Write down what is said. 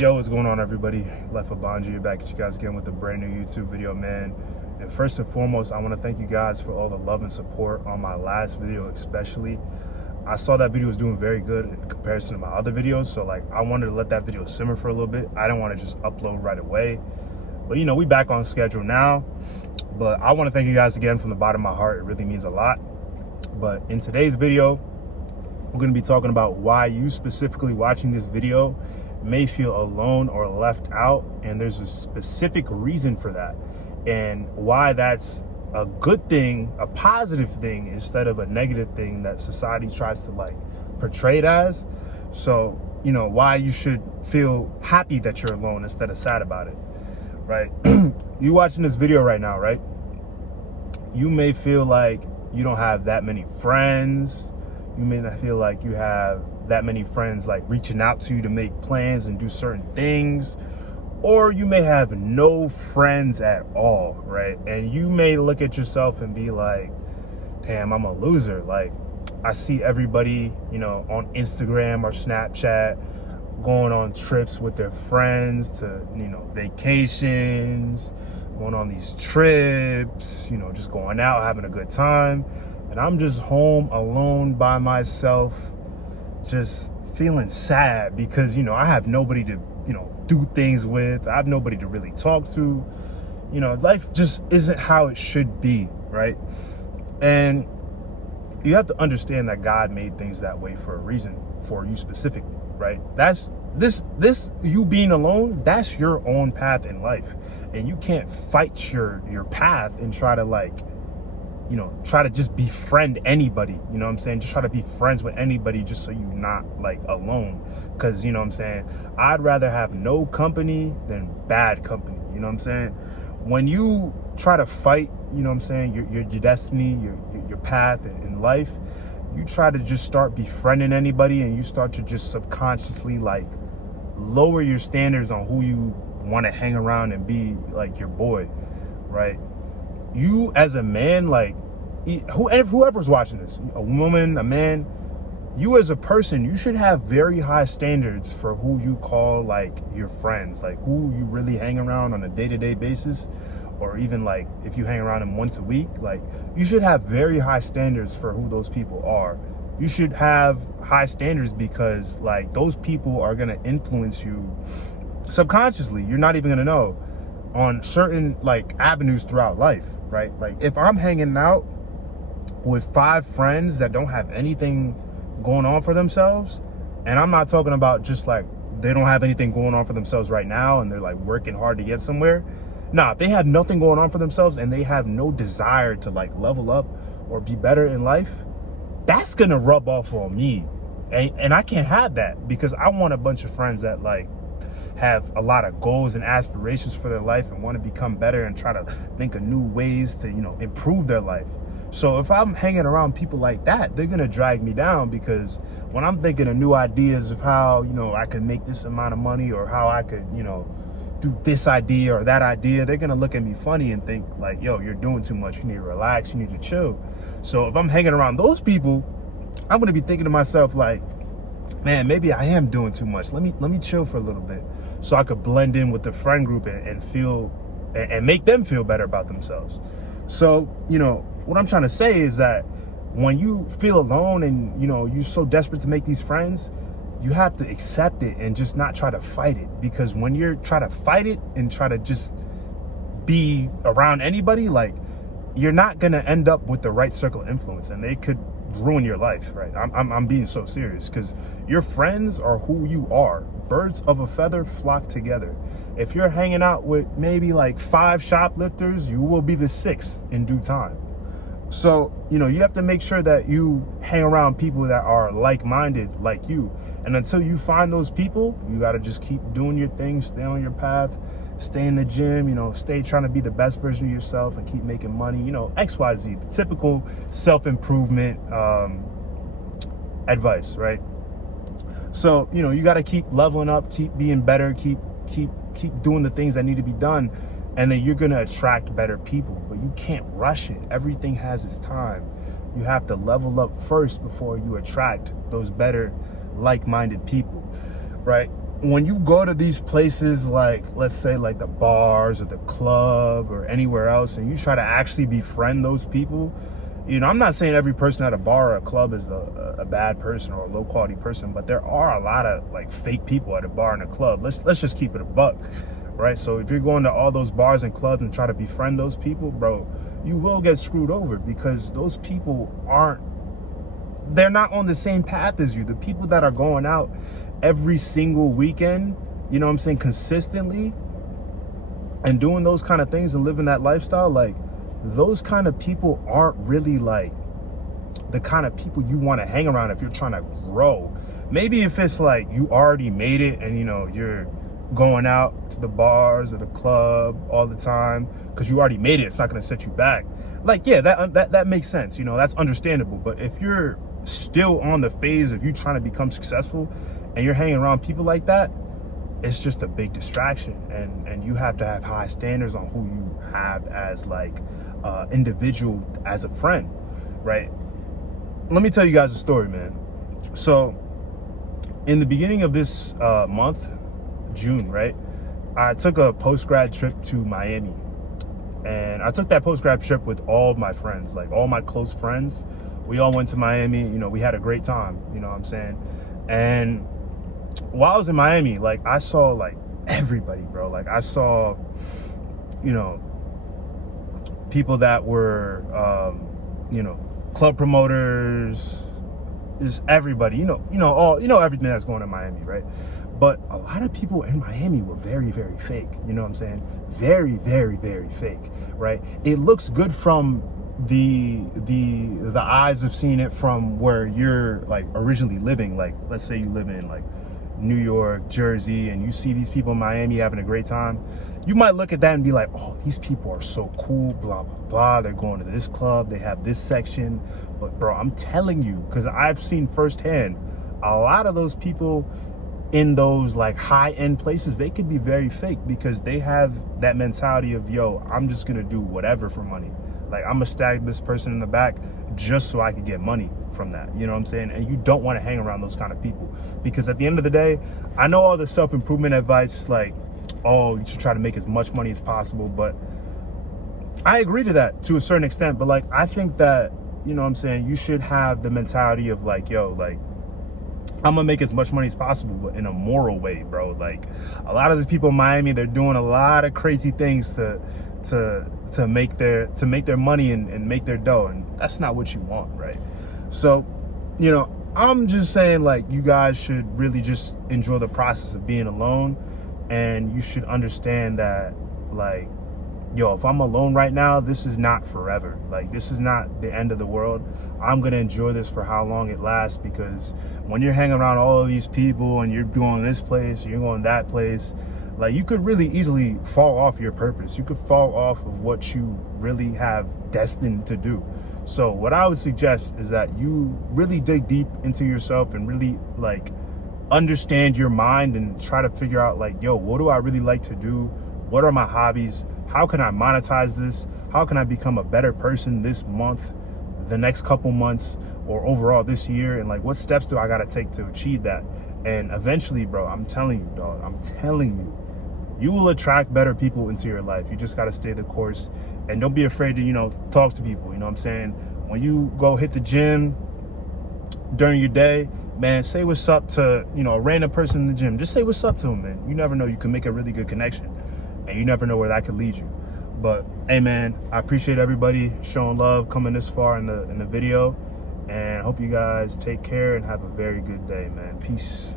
Yo, what's going on, everybody? Left Abanji back at you guys again with a brand new YouTube video, man. And first and foremost, I want to thank you guys for all the love and support on my last video, especially. I saw that video was doing very good in comparison to my other videos, so like I wanted to let that video simmer for a little bit. I didn't want to just upload right away, but you know, we back on schedule now. But I want to thank you guys again from the bottom of my heart. It really means a lot. But in today's video, we're going to be talking about why you specifically watching this video may feel alone or left out, and there's a specific reason for that, and why that's a good thing, a positive thing, instead of a negative thing that society tries to like portray it as. So, you know, why you should feel happy that you're alone instead of sad about it, right? You watching this video right now, right? You may feel like you don't have that many friends. You may not feel like you have that many friends like reaching out to you to make plans and do certain things, or you may have no friends at all, right? And you may look at yourself and be like, damn, I'm a loser. Like, I see everybody, you know, on Instagram or Snapchat going on trips with their friends to, you know, vacations, going on these trips, you know, just going out, having a good time. And I'm just home alone by myself, just feeling sad because, you know, I have nobody to, you know, do things with. I have nobody to really talk to. You know, life just isn't how it should be, right? And you have to understand that God made things that way for a reason, for you specifically, right? That's this you being alone, that's your own path in life. And you can't fight your path and try to like, you know, try to just befriend anybody, you know what I'm saying? Just try to be friends with anybody just so you're not like alone. Cause you know what I'm saying? I'd rather have no company than bad company, you know what I'm saying? When you try to fight, you know what I'm saying, your destiny, your path in life, you try to just start befriending anybody and you start to just subconsciously like lower your standards on who you want to hang around and be like your boy, right? You as a man, like whoever's watching this, a woman, a man, you as a person, you should have very high standards for who you call like your friends, like who you really hang around on a day-to-day basis, or even like if you hang around them once a week. Like, you should have very high standards for who those people are. You should have high standards because like those people are going to influence you subconsciously. You're not even going to know, on certain like avenues throughout life, right? Like if I'm hanging out with 5 friends that don't have anything going on for themselves, and I'm not talking about just like they don't have anything going on for themselves right now and they're like working hard to get somewhere. Nah, if they have nothing going on for themselves and they have no desire to like level up or be better in life, that's gonna rub off on me. And I can't have that, because I want a bunch of friends that like have a lot of goals and aspirations for their life and want to become better and try to think of new ways to, you know, improve their life. So if I'm hanging around people like that, they're going to drag me down, because when I'm thinking of new ideas of how, you know, I can make this amount of money, or how I could, you know, do this idea or that idea, they're going to look at me funny and think like, yo, you're doing too much. You need to relax. You need to chill. So if I'm hanging around those people, I'm going to be thinking to myself like, man, maybe I am doing too much. Let me chill for a little bit, so I could blend in with the friend group and feel and make them feel better about themselves. So, you know, what I'm trying to say is that when you feel alone and, you know, you're so desperate to make these friends, you have to accept it and just not try to fight it. Because when you're trying to fight it and try to just be around anybody, like, you're not going to end up with the right circle of influence, and they could ruin your life, right? I'm being so serious, because your friends are who you are. Birds of a feather flock together. If you're hanging out with maybe like 5 shoplifters, you will be the 6th in due time. So, you know, you have to make sure that you hang around people that are like-minded like you. And until you find those people, you got to just keep doing your thing, stay on your path, stay in the gym, you know, stay trying to be the best version of yourself and keep making money, you know, XYZ, the typical self-improvement advice, right? So, you know, you got to keep leveling up, keep being better, keep doing the things that need to be done, and then you're going to attract better people. But you can't rush it. Everything has its time. You have to level up first before you attract those better like-minded people, right? when you go to these places, like, let's say like the bars or the club or anywhere else, and you try to actually befriend those people, you know, I'm not saying every person at a bar or a club is a bad person or a low quality person, but there are a lot of like fake people at a bar and a club. Let's just keep it a buck, right? So if you're going to all those bars and clubs and try to befriend those people, bro, you will get screwed over, because those people they're not on the same path as you. The people that are going out every single weekend, you know what I'm saying, consistently, and doing those kind of things and living that lifestyle, like, those kind of people aren't really like the kind of people you want to hang around if you're trying to grow. Maybe if it's like you already made it and, you know, you're going out to the bars or the club all the time because you already made it, it's not going to set you back. Like, yeah, that makes sense. You know, that's understandable. But if you're still on the phase of you trying to become successful and you're hanging around people like that, it's just a big distraction. And you have to have high standards on who you have as like individual, as a friend, right? Let me tell you guys a story, man. So in the beginning of this month, June, right, I took a post-grad trip to Miami. And I took that post-grad trip with all of my friends, like all my close friends. We all went to Miami. You know, we had a great time, you know what I'm saying? And while I was in Miami, like, I saw like everybody, bro. Like, I saw, you know, people that were, you know, club promoters, just everybody, you know, everything that's going on in Miami, right? But a lot of people in Miami were very, very fake. You know what I'm saying? Very, very, very fake, right? It looks good from the eyes of seeing it from where you're like originally living. Like, let's say you live in like New York, Jersey, and you see these people in Miami having a great time. You might look at that and be like, oh, these people are so cool, blah, blah, blah. They're going to this club, they have this section. But bro, I'm telling you, because I've seen firsthand, a lot of those people in those like high-end places, they could be very fake, because they have that mentality of, yo, I'm just gonna do whatever for money. Like, I'm gonna stab this person in the back just so I can get money from that. You know what I'm saying? And you don't want to hang around those kind of people, because at the end of the day, I know all the self-improvement advice, like, oh, you should try to make as much money as possible, but I agree to that to a certain extent. But like, I think that, you know what I'm saying, you should have the mentality of like, yo, like, I'm gonna make as much money as possible, but in a moral way, bro. Like, a lot of these people in Miami, they're doing a lot of crazy things to make their money and make their dough, and that's not what you want, right? So, you know, I'm just saying, like, you guys should really just enjoy the process of being alone, and you should understand that, like, yo, if I'm alone right now, this is not forever. Like, this is not the end of the world. I'm gonna enjoy this for how long it lasts, because when you're hanging around all of these people and you're going this place, and you're going that place, like, you could really easily fall off your purpose. You could fall off of what you really have destined to do. So what I would suggest is that you really dig deep into yourself and really like understand your mind and try to figure out like, yo, what do I really like to do? What are my hobbies? How can I monetize this? How can I become a better person this month, the next couple months, or overall this year? And like, what steps do I got to take to achieve that? And eventually, bro, I'm telling you, dog, I'm telling you, you will attract better people into your life. You just got to stay the course, and don't be afraid to, you know, talk to people. You know what I'm saying? When you go hit the gym during your day, man, say what's up to, you know, a random person in the gym. Just say what's up to them, man. You never know. You can make a really good connection, and you never know where that could lead you. But hey, man, I appreciate everybody showing love, coming this far in the video, and I hope you guys take care and have a very good day, man. Peace.